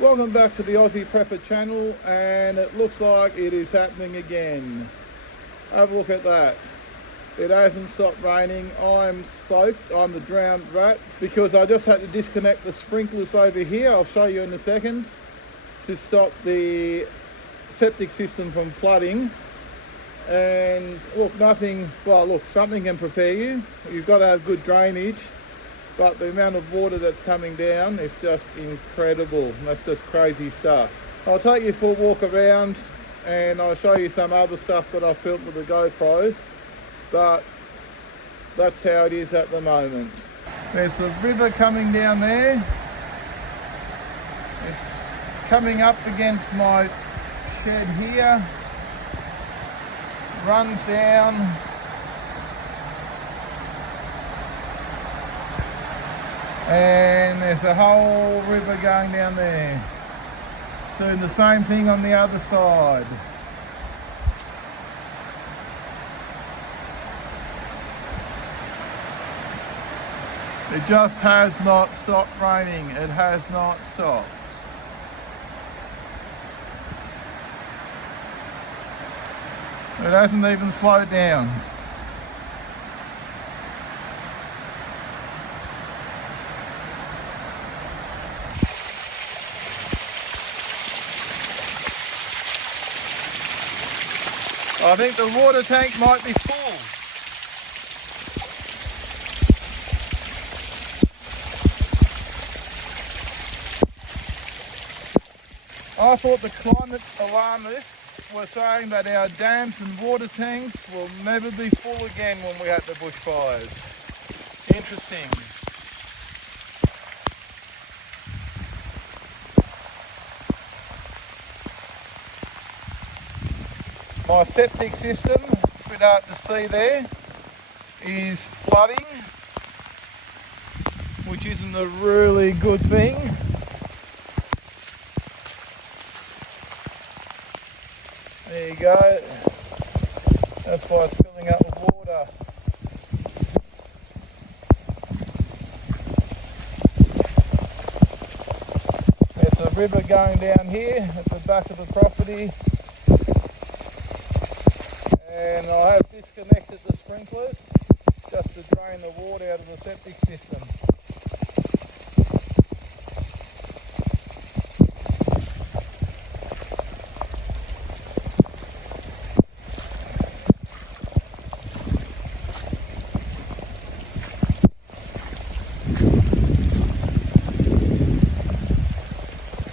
Welcome back to the Aussie Prepper channel, and it looks like it is happening again. Have a look at that. It hasn't stopped raining. I'm soaked. I'm the drowned rat because I just had to disconnect the sprinklers over here. I'll show you in a second, to stop the septic system from flooding. And look, something can prepare you. You've got to have good drainage. But the amount of water that's coming down is just incredible. That's just crazy stuff. I'll take you for a walk around and I'll show you some other stuff that I filmed with the GoPro. But that's how it is at the moment. There's the river coming down there. It's coming up against my shed here. Runs down. And there's a whole river going down there. Doing the same thing on the other side. It just has not stopped raining. It has not stopped. It hasn't even slowed down. I think the water tank might be full. I thought the climate alarmists were saying that our dams and water tanks will never be full again when we have the bushfires. Interesting. My septic system, a bit hard to see there, is flooding, which isn't a really good thing. There you go. That's why it's filling up with water. There's a river going down here at the back of the property. And I have disconnected the sprinklers just to drain the water out of the septic system.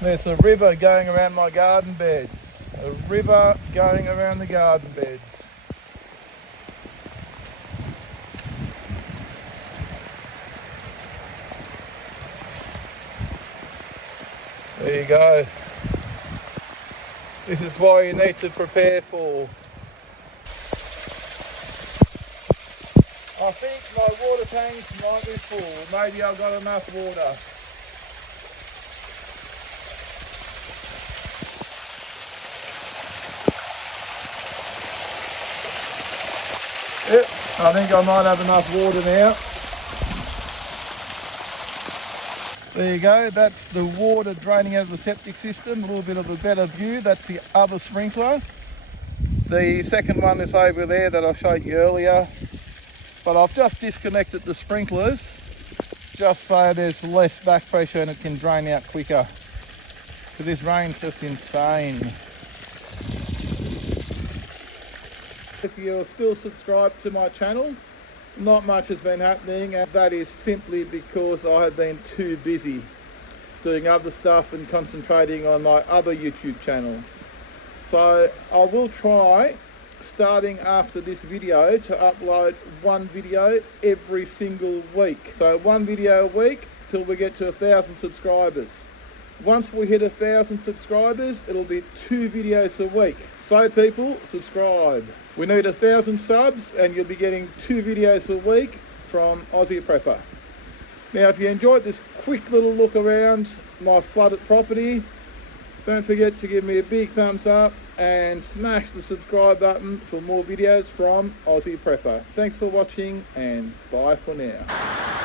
There's a river going around my garden beds. A river going around the garden beds. There you go. This is why you need to prepare for. I think my water tanks might be full. Maybe I've got enough water. Yep, I think I might have enough water now. There you go, that's the water draining out of the septic system. A little bit of a better view. That's the other sprinkler. The second one is over there that I showed you earlier. But I've just disconnected the sprinklers just so there's less back pressure and it can drain out quicker. Because this rain's just insane. If you're still subscribed to my channel, not much has been happening, and that is simply because I have been too busy doing other stuff and concentrating on my other YouTube channel. So I will try, starting after this video, to upload one video every single week. So one video a week till we get to 1,000 subscribers. Once we hit 1,000 subscribers, it'll be 2 videos a week. So people, subscribe. We need 1,000 subs and you'll be getting 2 videos a week from Aussie Prepper. Now, if you enjoyed this quick little look around my flooded property, don't forget to give me a big thumbs up and smash the subscribe button for more videos from Aussie Prepper. Thanks for watching and bye for now.